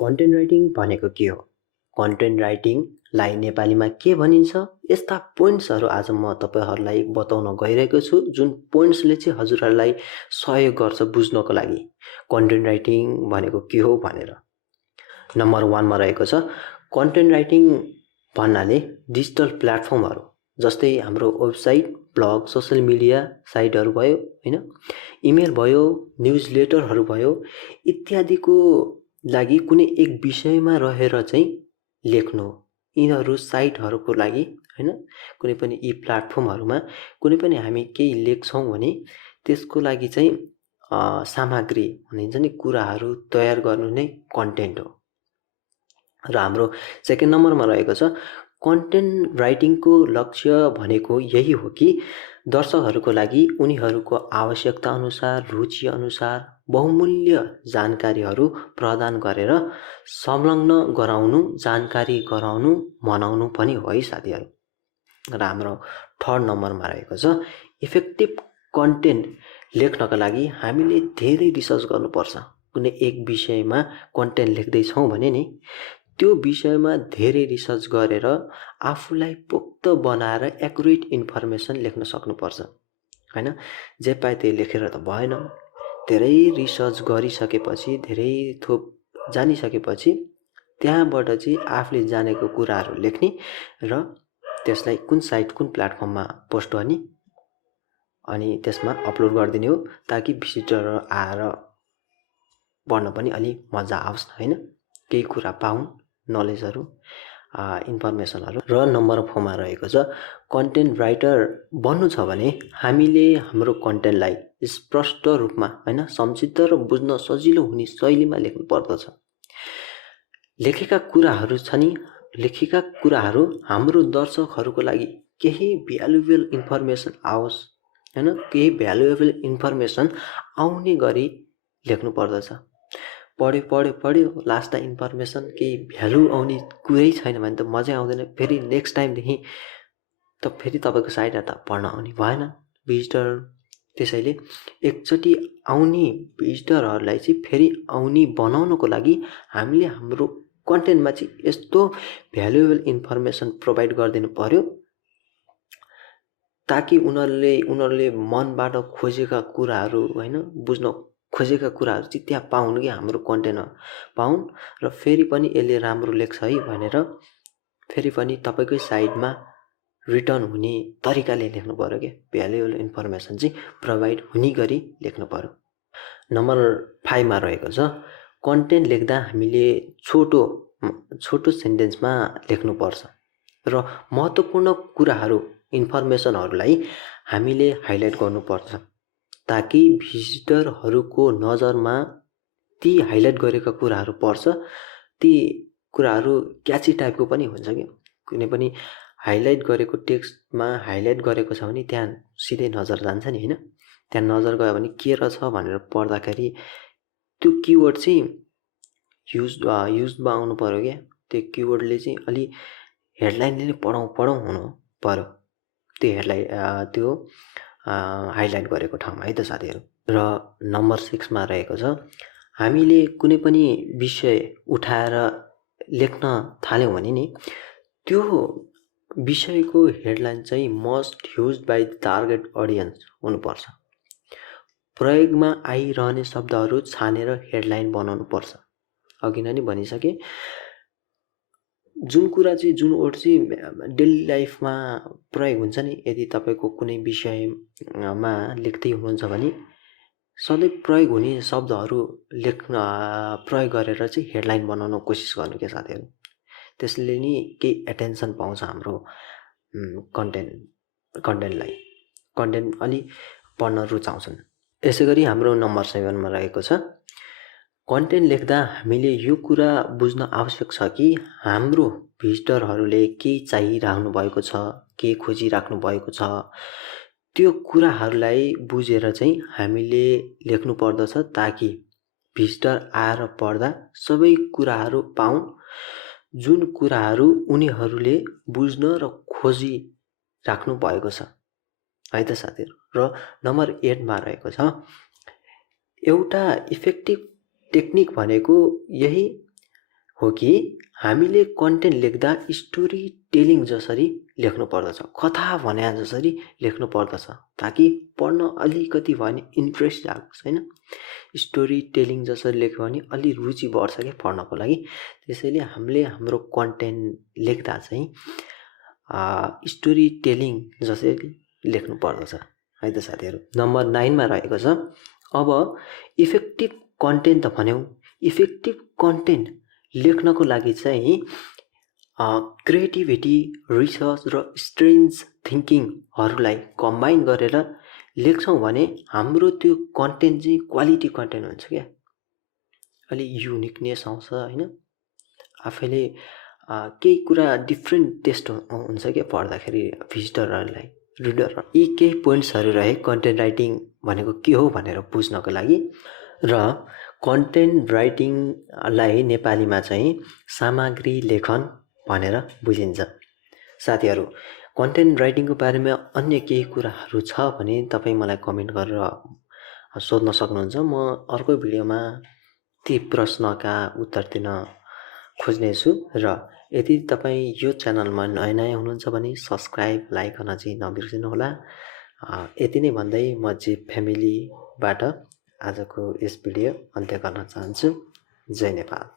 Content writing भनेको के हो? कन्टेन्ट राइटिङलाई नेपालीमा के भनिन्छ? यस्ता पोइन्ट्सहरू आज म तपाईहरुलाई बताउन गइरहेको छु, जुन पोइन्ट्सले चाहिँ हजुरहरूलाई सहयोग गर्छ बुझ्नको लागि कन्टेन्ट राइटिङ भनेको के हो भनेर। नम्बर 1 मा रहेको छ कन्टेन्ट राइटिङ भन्नाले डिजिटल प्लेटफर्महरू जस्तै हाम्रो वेबसाइट, ब्लग, सोशल मिडिया साइटहरू भयो हैन, इमेल भयो, न्युजलेटरहरू भयो इत्यादिको लागि कुनै एक विषयमा रहेर चाहिँ लेख्नु। यिनीहरू साइटहरूको लागि हैन, कुनै पनि यी प्लेटफर्महरूमा कुनै पनि हामी केही लेख्छौं भने त्यसको लागि चाहिँ सामग्री भनिन्छ नि, कुराहरू तयार गर्नु नै कन्टेन्ट हो। र हाम्रो सेकेन्ड नम्बरमा रहेको छ कन्टेन्ट राइटिङको लक्ष्य भनेको यही हो कि दर्शकहरूको लागि उनीहरूको आवश्यकता अनुसार, रुचि अनुसार बहुमूल्य जानकारीहरू प्रदान गरेर संलग्न गराउनु, जानकारी गराउनु, मनाउनु पनि हो है साथीहरू। र हाम्रो थर्ड नम्बरमा रहेको छ इफेक्टिभ कन्टेन्ट लेख्नका लागि हामीले धेरै रिसर्च गर्नुपर्छ। कुनै एक विषयमा कन्टेन्ट लेख्दै छौं भने नि त्यो विषयमा धेरै रिसर्च गरेर आफूलाई पोख्त बनाएर एक्युरेट इन्फर्मेसन लेख्न सक्नुपर्छ हैन। जे पाए त्यही लेखेर त भएन। धेरै रिसर्च गरिसकेपछि, धेरै थोक जानिसकेपछि त्यहाँबाट चाहिँ आफूले जानेको कुराहरू लेख्ने र त्यसलाई कुन साइट, कुन प्लेटफर्ममा पोस्ट गर्ने अनि त्यसमा अपलोड गरिदिने हो, ताकि भिजिटरहरू आएर पढ्न पनि अलि मजा आओस् हैन, केही कुरा पाउन्, नलेजहरू, इन्फर्मेसनहरू। र नम्बर 4 मा रहेको छ कन्टेन्ट राइटर बन्नु छ भने हामीले हाम्रो कन्टेन्टलाई स्पष्ट रूपमा हैन, संक्षिप्त र बुझ्न सजिलो हुने शैलीमा लेख्नु पर्दछ। लेखेका कुराहरू हाम्रो दर्शकहरूको लागि केही भ्यालुएबल इन्फर्मेसन आओस् हैन, केही भ्यालुएबल इन्फर्मेसन आउने गरी लेख्नु पर्दछ। पढ्यो लास्टमा इन्फर्मेसन केही भ्यालु आउने कुरै छैन भने त मजै आउँदैन। फेरि नेक्स्ट टाइमदेखि त फेरि तपाईँको साइटमा त पढ्न आउने भएन भिजिटर। त्यसैले एकचोटि आउने भिजिटरहरूलाई चाहिँ फेरि आउने बनाउनको लागि हामीले हाम्रो कन्टेन्टमा चाहिँ यस्तो भ्यालुएबल इन्फर्मेसन प्रोभाइड गरिदिनु पर्यो ताकि उनीहरूले मनबाट खोजेका कुराहरू हैन, बुझ्न खोजेका कुराहरू चाहिँ त्यहाँ पाउन् कि हाम्रो कन्टेन्टमा पाउन्। र फेरि पनि यसले राम्रो लेख्छ है भनेर फेरि पनि तपाईकै साइटमा रिटर्न हुने तरिकाले लेख्नु पर्यो के, भ्यालुएबल इन्फर्मेसन चाहिँ प्रोभाइड हुने गरी लेख्नु पर्यो। नम्बर 5 मा रहेको छ कन्टेन्ट लेख्दा हामीले छोटो सेन्टेन्समा लेख्नुपर्छ र महत्त्वपूर्ण कुराहरू, इन्फर्मेसनहरूलाई हामीले हाइलाइट गर्नुपर्छ ताकि भिजिटरहरूको नजरमा ती हाइलाइट गरेका कुराहरू पर्छ। ती कुराहरू क्याची टाइपको पनि हुन्छ कि, कुनै पनि हाइलाइट गरेको टेक्स्टमा हाइलाइट गरेको छ भने त्यहाँ सिधै नजर जान्छ नि हैन। त्यहाँ नजर गयो भने के रहेछ भनेर पढ्दाखेरि त्यो किवर्ड चाहिँ युजमा आउनु पर्यो क्या। त्यो किवर्डले चाहिँ अलि हेडलाइनले नै पढौँ हुनु पर्यो त्यो हाइलाइट गरेको ठाउँमा है त साथीहरू। र नम्बर 6 मा रहेको छ हामीले कुनै पनि विषय उठाएर लेख्न थाल्यौँ भने नि त्यो विषयको हेडलाइन चाहिँ must use by the target audience हुनुपर्छ। प्रयोगमा आइरहने शब्दहरू छानेर हेडलाइन बनाउनु पर्छ। अघि नै भनिसके, जुन कुरा चाहिँ, जुन वर्ड चाहिँ डेली लाइफमा प्रयोग हुन्छ नि, यदि तपाईँको कुनै विषयमा लेख्दै हुनुहुन्छ भने सधैँ प्रयोग हुने शब्दहरू प्रयोग गरेर चाहिँ हेडलाइन बनाउन कोसिस गर्नु क्या साथीहरू। त्यसले नि केही एटेन्सन पाउँछ हाम्रो कन्टेन्टलाई, कन्टेन्ट अलि पढ्न रुचाउँछन्। यसै गरी हाम्रो नम्बर 7 मा रहेको छ कन्टेन्ट लेख्दा हामीले यो कुरा बुझ्न आवश्यक छ कि हाम्रो भिजिटरहरूले के चाहिराख्नु भएको छ, के खोजिराख्नु भएको छ, त्यो कुराहरूलाई बुझेर चाहिँ हामीले लेख्नु पर्दछ ताकि भिजिटर आएर पढ्दा सबै कुराहरू पाउन्, जुन कुराहरू उनीहरूले बुझ्न र खोजिराख्नु भएको छ है त साथीहरू। र नम्बर 8 मा रहेको छ एउटा इफेक्टिभ टेक्निक भनेको यही हो कि हामीले कन्टेन्ट लेख्दा स्टोरी टेलिङ जसरी लेख्नु पर्दछ, कथा भने जसरी लेख्नु पर्दछ, ताकि पढ्न अलिकति भए पनि इन्ट्रेस्ट जाओस् होइन। स्टोरी टेलिङ जसरी लेख्यो भने अलि रुचि बढ्छ क्या पढ्नको लागि। त्यसैले हामीले हाम्रो कन्टेन्ट लेख्दा चाहिँ स्टोरी टेलिङ जसरी लेख्नु पर्दछ है त साथीहरू। नम्बर 9 मा रहेको छ, अब इफेक्टिभ कन्टेन्ट त भन्यौँ। इफेक्टिभ कन्टेन्ट लेख्नको लागि चाहिँ क्रिएटिभिटी, रिसर्च र स्ट्रेन्ज थिङ्किङहरूलाई कम्बाइन गरेर लेख्छौँ भने हाम्रो त्यो कन्टेन्ट चाहिँ क्वालिटी कन्टेन्ट हुन्छ क्या, अलि युनिकनेस आउँछ होइन। आफैले केही कुरा डिफ्रेन्ट टेस्ट हुन्छ क्या पढ्दाखेरि भिजिटरहरूलाई, रिडर। यी केही पोइन्ट्सहरू रहे कन्टेन्ट राइटिङ भनेको के हो भनेर बुझ्नको लागि। र कन्टेन्ट राइटिङलाई नेपालीमा चाहिँ सामग्री लेखन भनेर बुझिन्छ। साथीहरू, कन्टेन्ट राइटिङको बारेमा अन्य केही कुराहरू छ भने तपाईँ मलाई कमेन्ट गरेर सोध्न सक्नुहुन्छ। म अर्को भिडियोमा ती प्रश्नका उत्तर दिन खोज्नेछु। र यदि तपाईँ यो च्यानलमा नयाँ हुनुहुन्छ भने सब्सक्राइब, लाइक गर्न चाहिँ नबिर्सिनुहोला। यति नै भन्दै म जिप फ्यामिलीबाट आजको यस भिडियो अन्त्य गर्न चाहन्छु। जय नेपाल।